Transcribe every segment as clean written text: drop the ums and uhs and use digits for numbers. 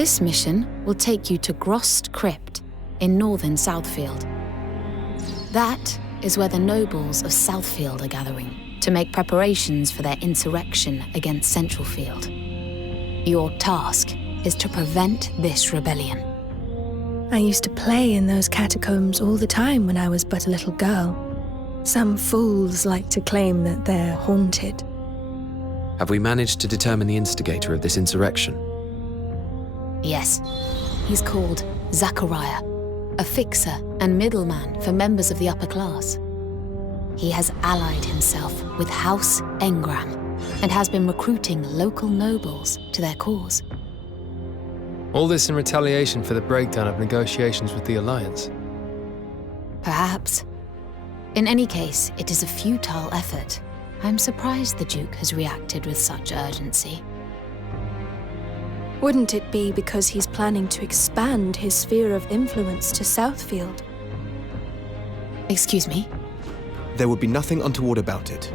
This mission will take you to Grost Crypt in northern Southfield. That is where the nobles of Southfield are gathering to make preparations for their insurrection against Centralfield. Your task is to prevent this rebellion. I used to play in those catacombs all the time when I was but a little girl. Some fools like to claim that they're haunted. Have we managed to determine the instigator of this insurrection? Yes, he's called Zachariah, a fixer and middleman for members of the upper class. He has allied himself with House Engram and has been recruiting local nobles to their cause. All this in retaliation for the breakdown of negotiations with the Alliance? Perhaps. In any case, it is a futile effort. I'm surprised the Duke has reacted with such urgency. Wouldn't it be because he's planning to expand his sphere of influence to Southfield? Excuse me? There would be nothing untoward about it.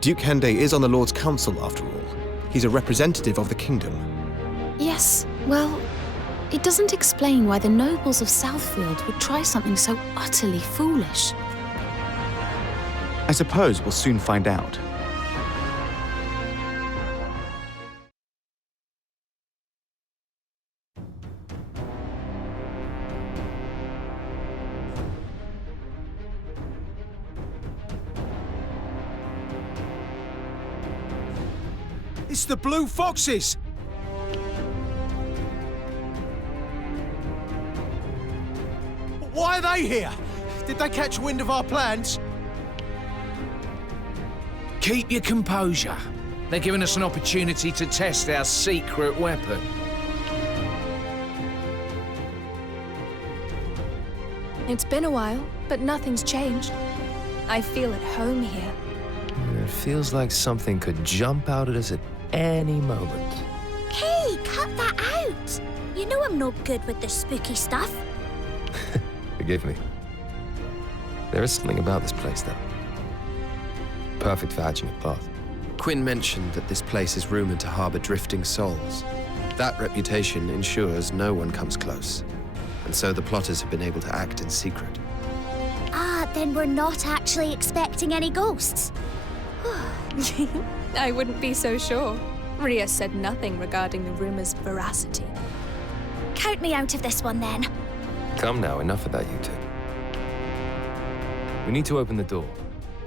Duke Hende is on the Lord's Council, after all. He's a representative of the kingdom. Yes, well, it doesn't explain why the nobles of Southfield would try something so utterly foolish. I suppose we'll soon find out. It's the Blue Foxes! Why are they here? Did they catch wind of our plans? Keep your composure. They're giving us an opportunity to test our secret weapon. It's been a while, but nothing's changed. I feel at home here. It feels like something could jump out at us at any moment. Hey, cut that out! You know I'm no good with this spooky stuff. Forgive me. There is something about this place, though. Perfect for hatching a plot. Quinn mentioned that this place is rumored to harbor drifting souls. That reputation ensures no one comes close. And so the plotters have been able to act in secret. Ah, then we're not actually expecting any ghosts. I wouldn't be so sure. Ria said nothing regarding the rumor's veracity. Count me out of this one, then. Come now, enough of that, you two. We need to open the door,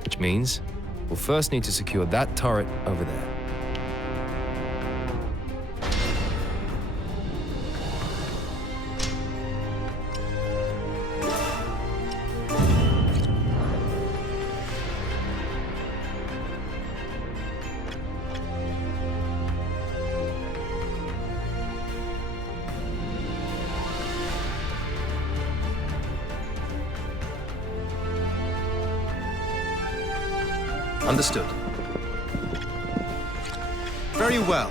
which means we'll first need to secure that turret over there. Understood. Very well.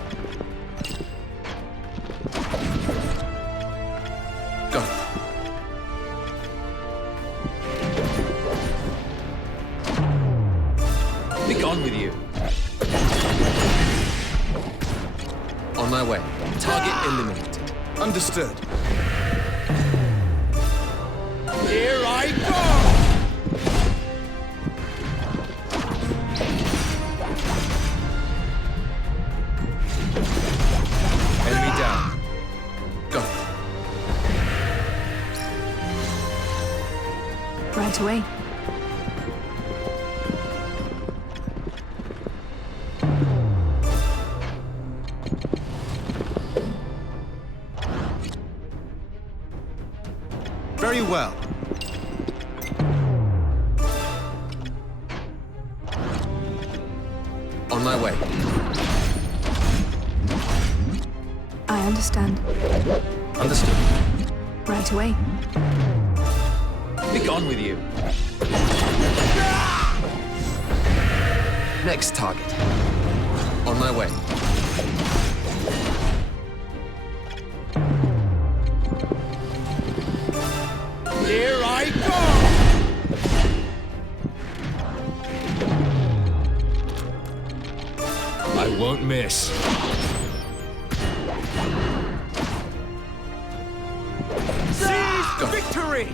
Got it. Be gone with you. On my way. Target eliminated. Understood. Here I go! Enemy down. Got it. Right away. Very well. On my way. I understand. Understood. Right away. Be gone with you. Next target. On my way. Here I go! I won't miss. Victory!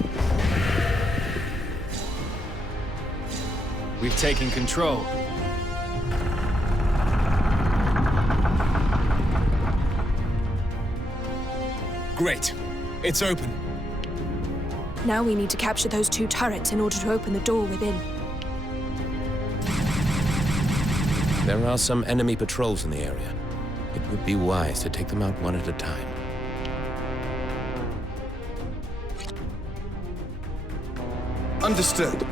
We've taken control. Great. It's open. Now we need to capture those 2 turrets in order to open the door within. There are some enemy patrols in the area. It would be wise to take them out one at a time. Understood.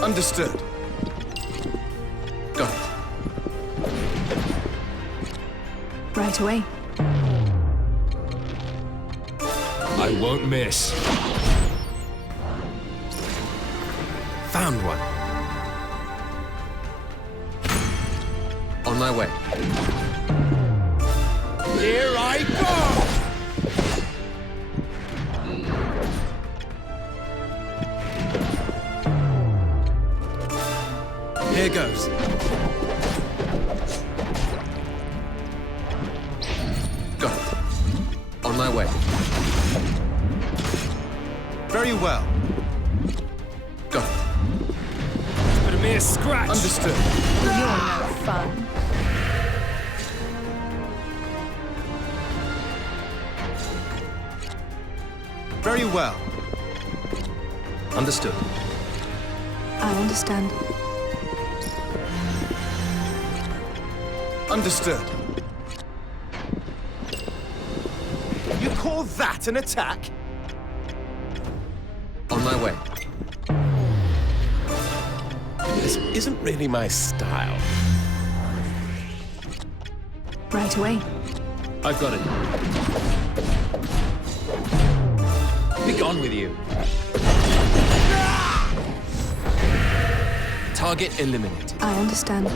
Understood. Got it. Right away. I won't miss. Found one. On my way. Here I go! Here goes. Got it. On my way. Very well. Got it. But a mere scratch. Understood. You're no fun. Very well. Understood. I understand. Understood. You call that an attack? On my way. This isn't really my style. Right away. I've got it. Be gone with you. Target eliminated. I understand.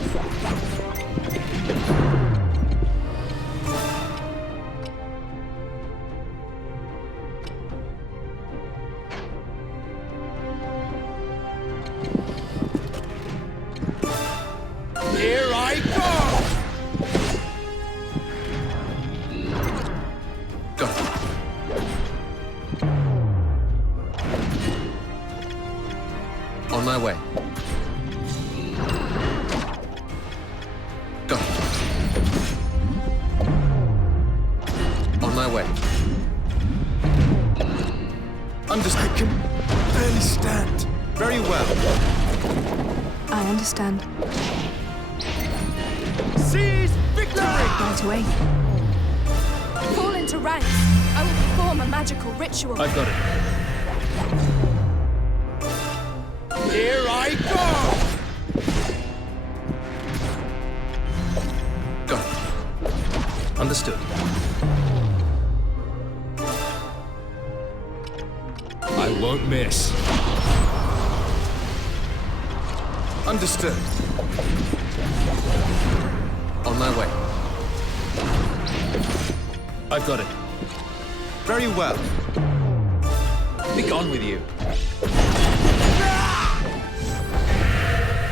Here I go! Got it. On my way. Got it. On my way. Understood. I can barely stand. Very well. I understand. Seize victory! Right away. Fall into ranks. I will perform a magical ritual. I've got it. Here I go! Got it. Understood. I won't miss. Understood. On my way. I've got it. Very well. Be gone with you.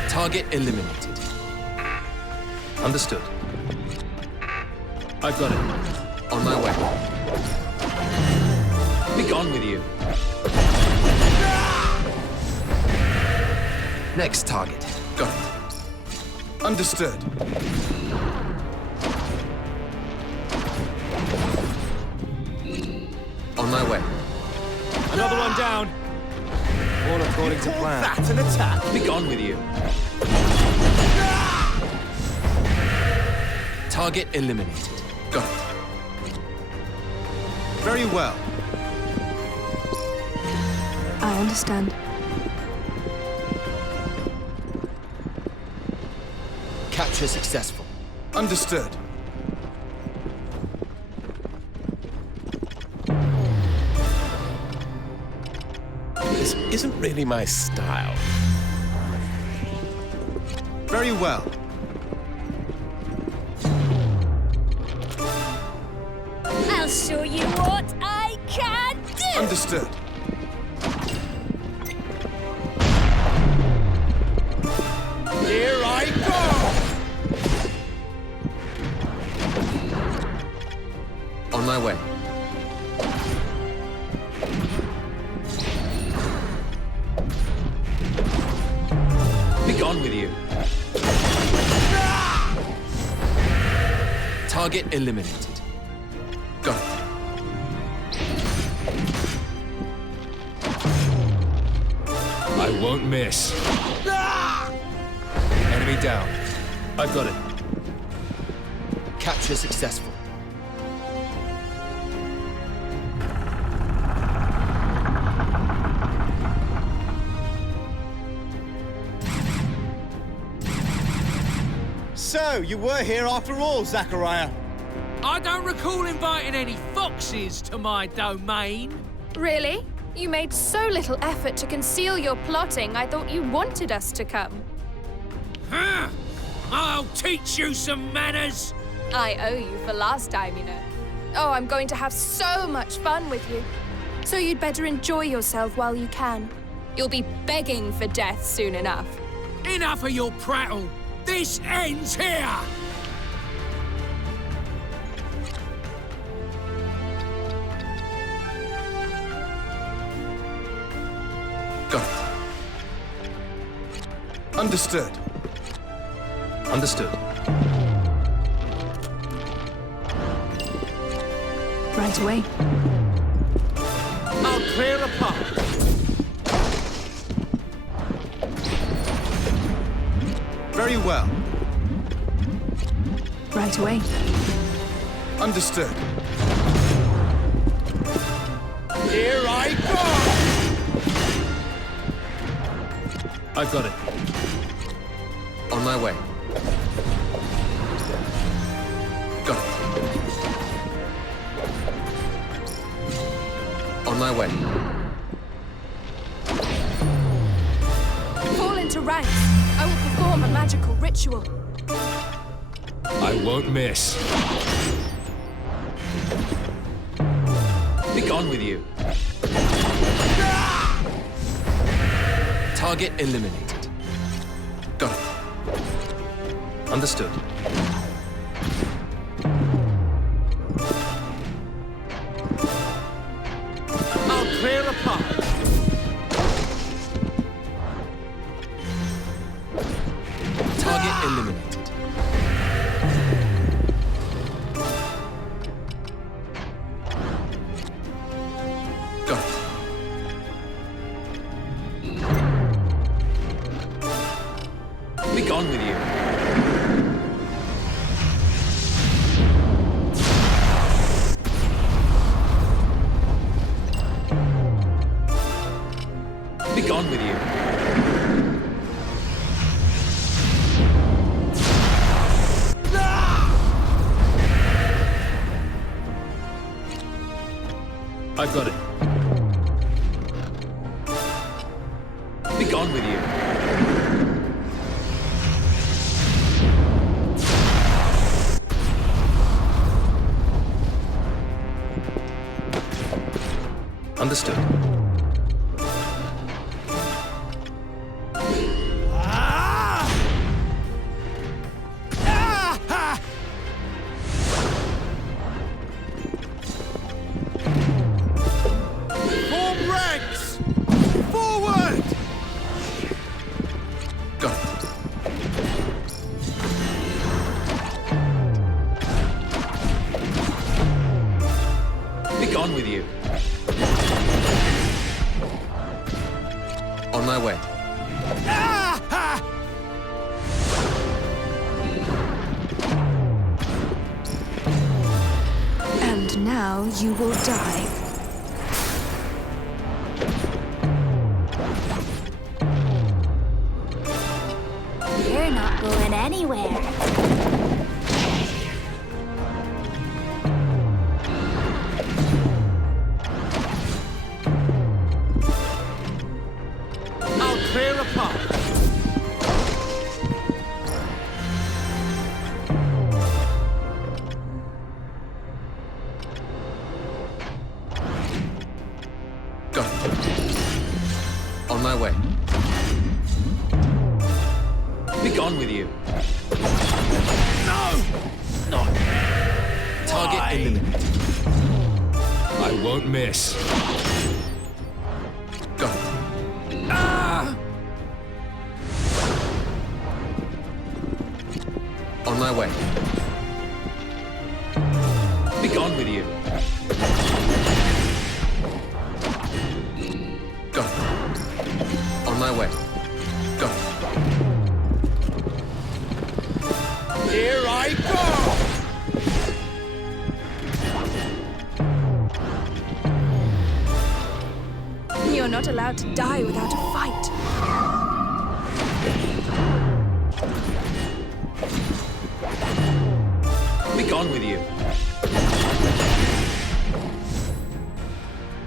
Target eliminated. Understood. I've got it. On my way. Be gone with you. Next target. Got it. Understood. On my way. Another one down. All according to Call plan. that an attack? Be gone with you. Target eliminated. Got it. Very well. I understand. Capture successful. Understood. This isn't really my style. Very well. I'll show you what I can do! Understood. Here I go! gone with you. Target eliminated. Got it. I won't miss. Enemy down. I've got it. Capture successful. So, you were here after all, Zachariah. I don't recall inviting any foxes to my domain. Really? You made so little effort to conceal your plotting, I thought you wanted us to come. Huh? I'll teach you some manners. I owe you for last time, you know. Oh, I'm going to have so much fun with you. So you'd better enjoy yourself while you can. You'll be begging for death soon enough. Enough of your prattle. This ends here. Got it. Understood. Understood. Right away. I'll clear a path. Very well. Right away. Understood. Here I go! I've got it. On my way. Got it. On my way. Fall into ranks. I will perform a magical ritual. I won't miss. Be gone with you. Target eliminated. Got it. Understood. I'll clear a path. Target eliminated. Got it. Be gone with you. Be gone with you. I've got it. Be gone with you. Understood. Form ranks! Forward! Got it. Be gone with you. On my way. And now you will die. You're not going anywhere. I'll clear a path. Got it. On my way. Be gone with you. No! Target Why? eliminated. I won't miss. Got it. my way. Be gone with you. Go. On my way. Go. Here I go! You're not allowed to die without a fight. Be gone with you.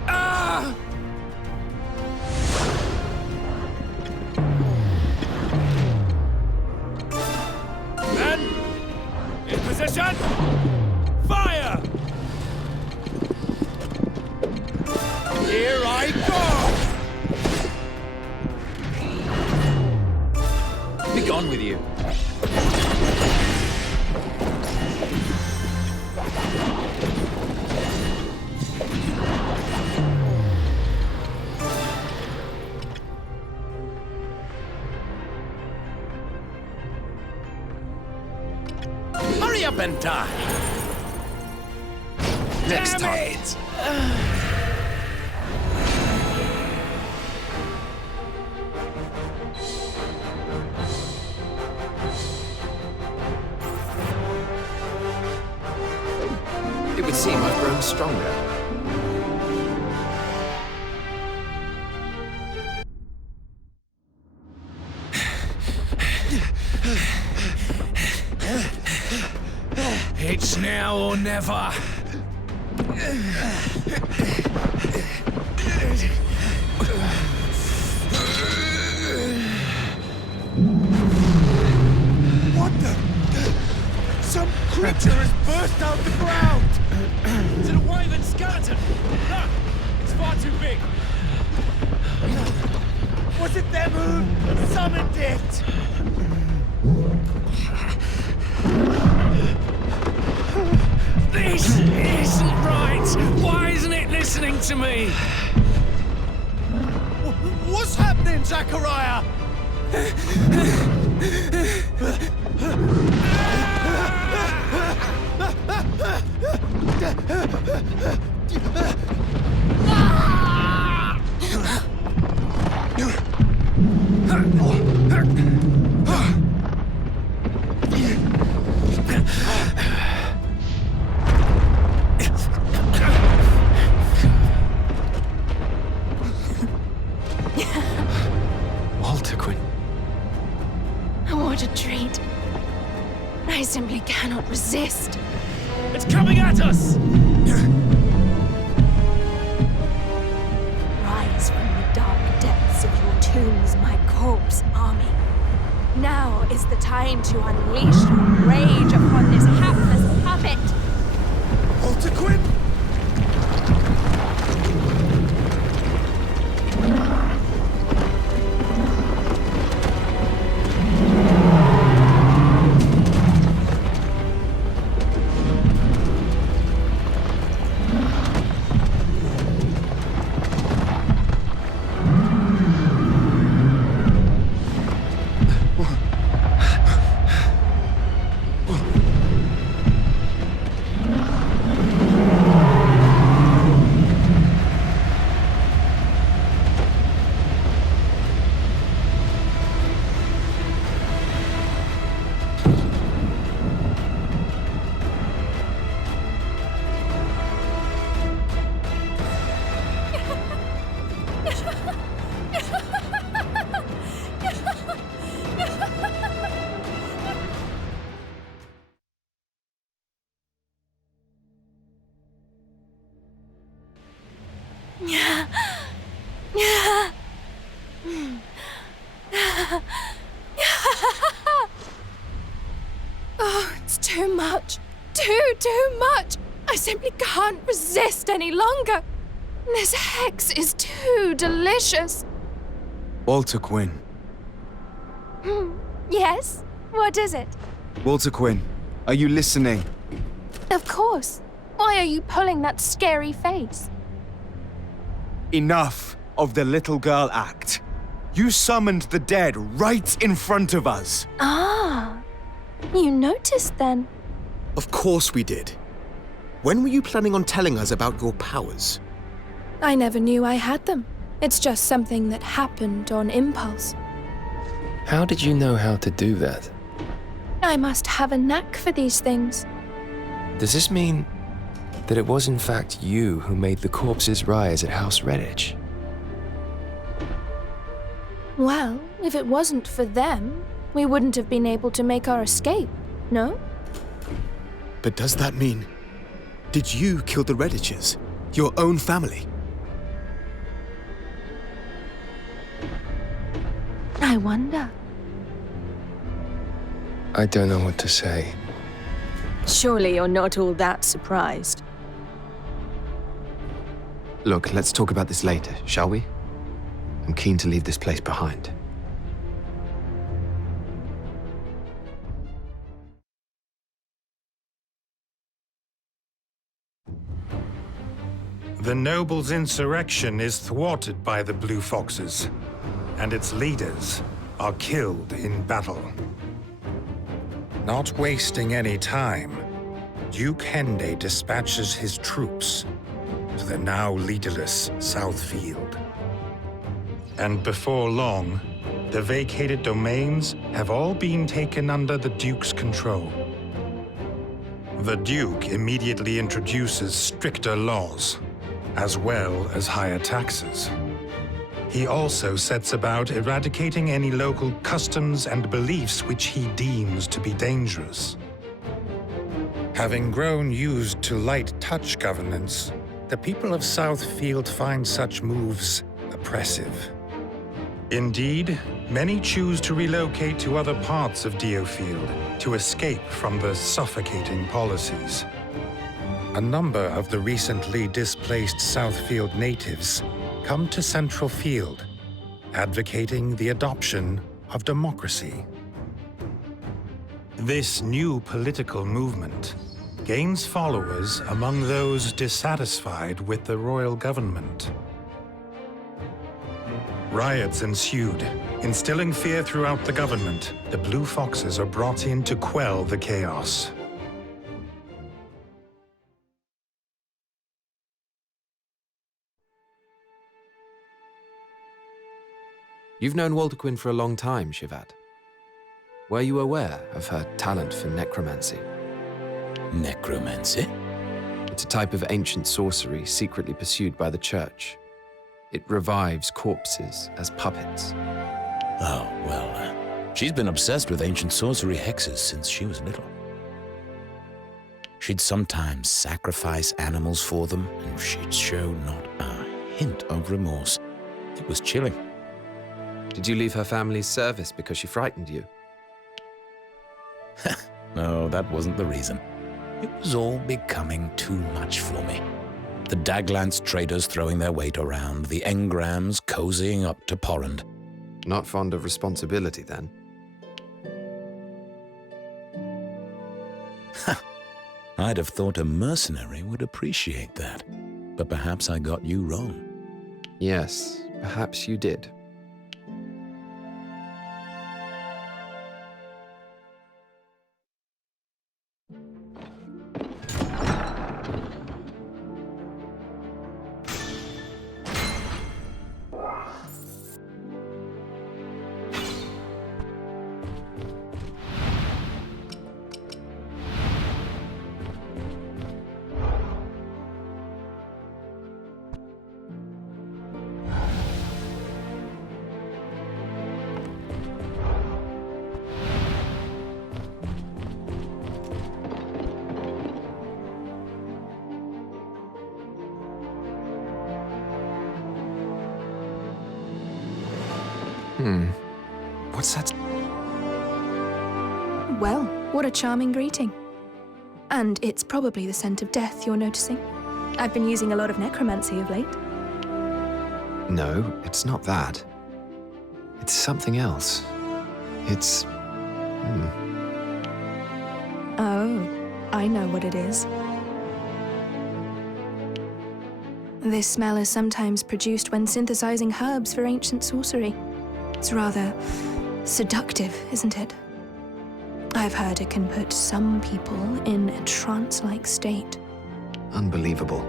Ah! Men! In position! Fire! Here I go! Be gone with you. Hurry up and die. Next time. It! It would seem I've grown stronger. It's now or never. What the? Some creature has burst out the ground! Is it a wyvern skeleton? No! It's far too big! Was it them who summoned it? This isn't right! Why isn't it listening to me? What's happening, Zachariah? What a treat. I simply cannot resist. It's coming at us! Rise from the dark depths of your tombs, my corpse army. Now is the time to unleash your rage upon this hapless puppet. Walter Quinn! Oh, it's too much. Too much. I simply can't resist any longer. This hex is too delicious. Walter Quinn. Yes? What is it? Walter Quinn, are you listening? Of course. Why are you pulling that scary face? Enough of the little girl act. You summoned the dead right in front of us. Ah. You noticed then? Of course we did. When were you planning on telling us about your powers? I never knew I had them. It's just something that happened on impulse. How did you know how to do that? I must have a knack for these things. Does this mean that it was in fact you who made the corpses rise at House Redditch? Well, if it wasn't for them, we wouldn't have been able to make our escape, no? But does that mean... Did you kill the Redditches? Your own family? I wonder. I don't know what to say. Surely you're not all that surprised. Look, let's talk about this later, shall we? I'm keen to leave this place behind. The nobles' insurrection is thwarted by the Blue Foxes, and its leaders are killed in battle. Not wasting any time, Duke Hende dispatches his troops to the now leaderless Southfield. And before long, the vacated domains have all been taken under the Duke's control. The Duke immediately introduces stricter laws, as well as higher taxes. He also sets about eradicating any local customs and beliefs which he deems to be dangerous. Having grown used to light touch governance, the people of Southfield find such moves oppressive. Indeed, many choose to relocate to other parts of DioField to escape from the suffocating policies. A number of the recently displaced Southfield natives come to Central Field, advocating the adoption of democracy. This new political movement gains followers among those dissatisfied with the royal government. Riots ensued. Instilling fear throughout the government, the Blue Foxes are brought in to quell the chaos. You've known Walterquin for a long time, Shivat. Were you aware of her talent for necromancy? Necromancy? It's a type of ancient sorcery secretly pursued by the Church. It revives corpses as puppets. Oh, well, she's been obsessed with ancient sorcery hexes since she was little. She'd sometimes sacrifice animals for them, and she'd show not a hint of remorse. It was chilling. Did you leave her family's service because she frightened you? No, that wasn't the reason. It was all becoming too much for me. The Daglance traders throwing their weight around, the engrams cozying up to Porrand. Not fond of responsibility, then? I'd have thought a mercenary would appreciate that, but perhaps I got you wrong. Yes, perhaps you did. What's that? Well, what a charming greeting. And it's probably the scent of death you're noticing. I've been using a lot of necromancy of late. No, it's not that. It's something else. It's... Oh, I know what it is. This smell is sometimes produced when synthesizing herbs for ancient sorcery. It's rather seductive, isn't it? I've heard it can put some people in a trance-like state. Unbelievable.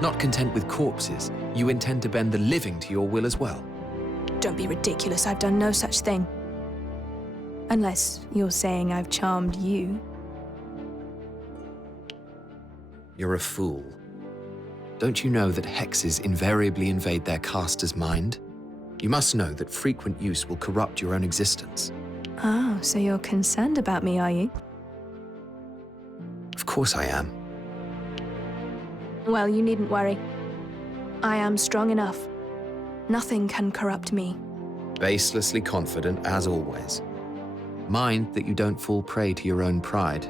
Not content with corpses, you intend to bend the living to your will as well. Don't be ridiculous, I've done no such thing. Unless you're saying I've charmed you. You're a fool. Don't you know that hexes invariably invade their caster's mind? You must know that frequent use will corrupt your own existence. Oh, so you're concerned about me, are you? Of course I am. Well, you needn't worry. I am strong enough. Nothing can corrupt me. Baselessly confident, as always. Mind that you don't fall prey to your own pride.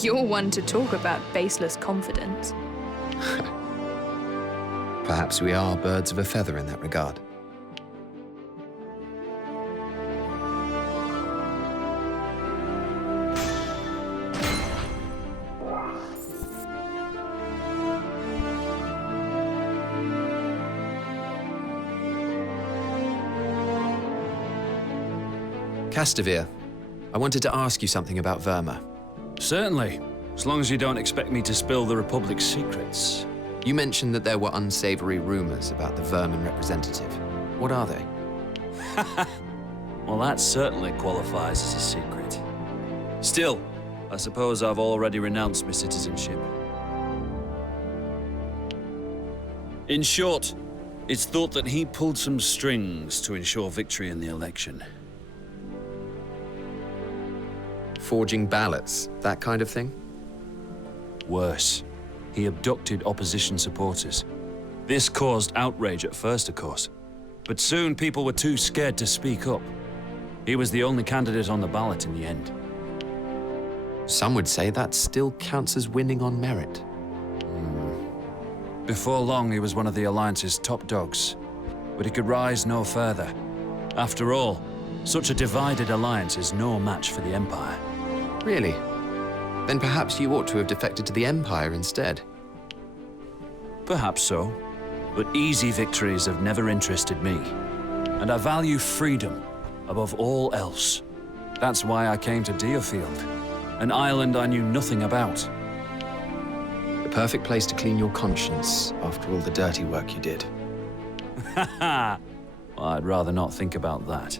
You're one to talk about baseless confidence. Perhaps we are birds of a feather in that regard. Castavir, I wanted to ask you something about Verma. Certainly, as long as you don't expect me to spill the Republic's secrets. You mentioned that there were unsavory rumors about the Vermin representative. What are they? Well, that certainly qualifies as a secret. Still, I suppose I've already renounced my citizenship. In short, it's thought that he pulled some strings to ensure victory in the election. Forging ballots, that kind of thing? Worse. He abducted opposition supporters. This caused outrage at first, of course. But soon people were too scared to speak up. He was the only candidate on the ballot in the end. Some would say that still counts as winning on merit. Before long, he was one of the Alliance's top dogs. But he could rise no further. After all, such a divided alliance is no match for the Empire. Really? Then perhaps you ought to have defected to the Empire instead. Perhaps so. But easy victories have never interested me. And I value freedom above all else. That's why I came to DioField, an island I knew nothing about. The perfect place to clean your conscience after all the dirty work you did. Well, I'd rather not think about that.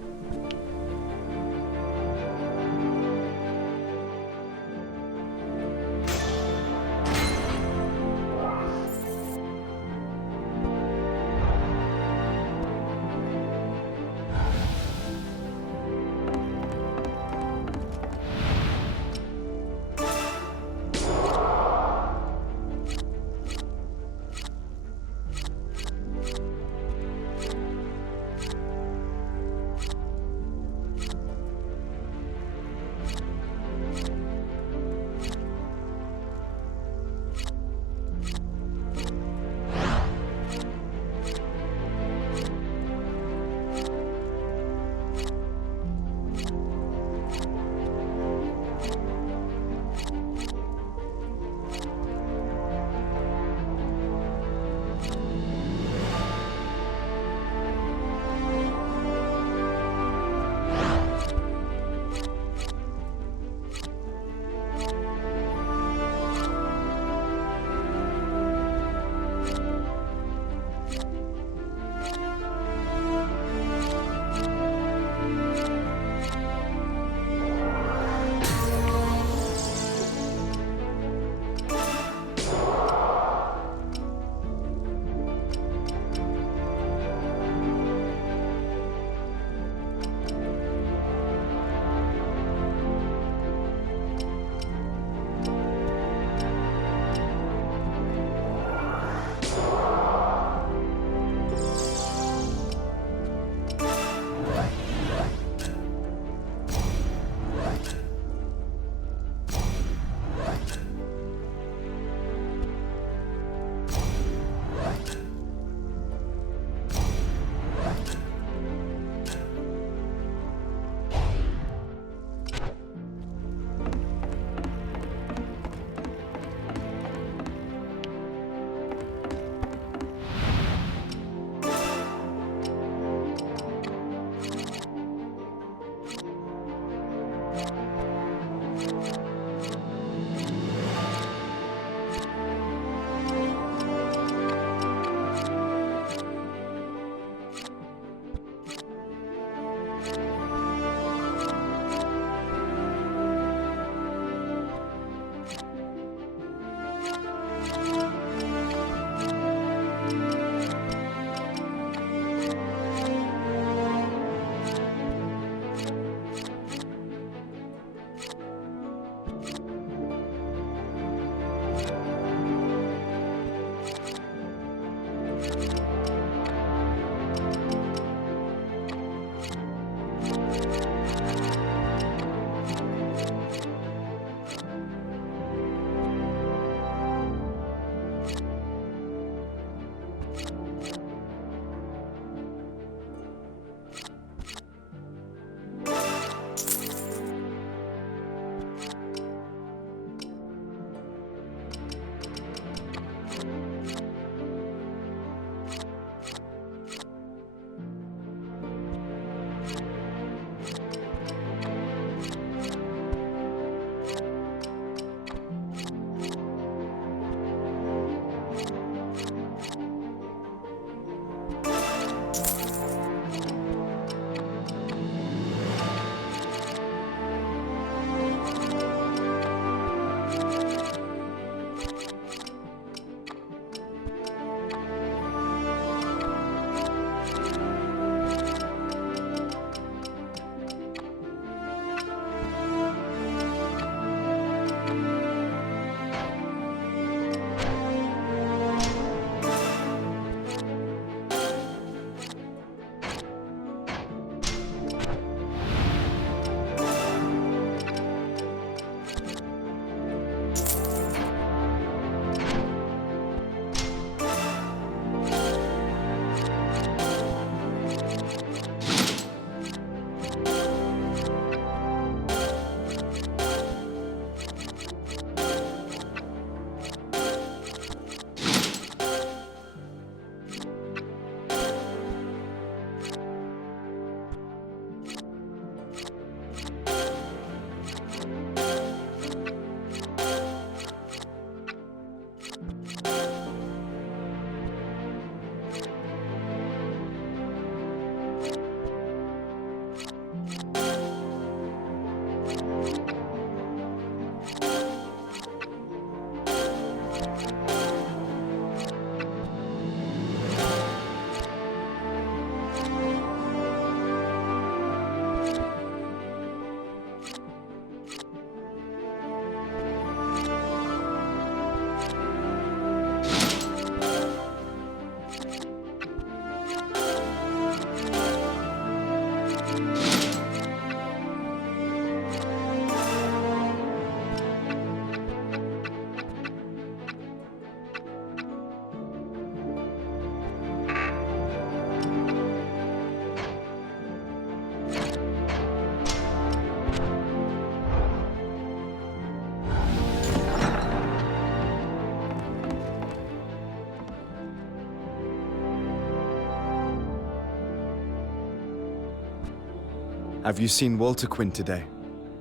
Have you seen Walter Quinn today?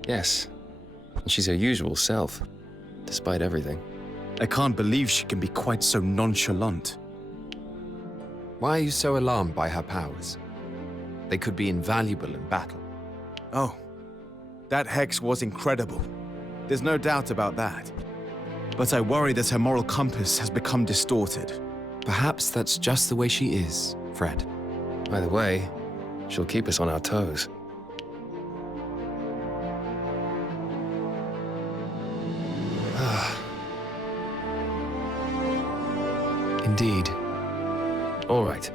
Yes. And she's her usual self, despite everything. I can't believe she can be quite so nonchalant. Why are you so alarmed by her powers? They could be invaluable in battle. Oh, that hex was incredible. There's no doubt about that. But I worry that her moral compass has become distorted. Perhaps that's just the way she is, Fred. Either way, she'll keep us on our toes. Indeed. All right.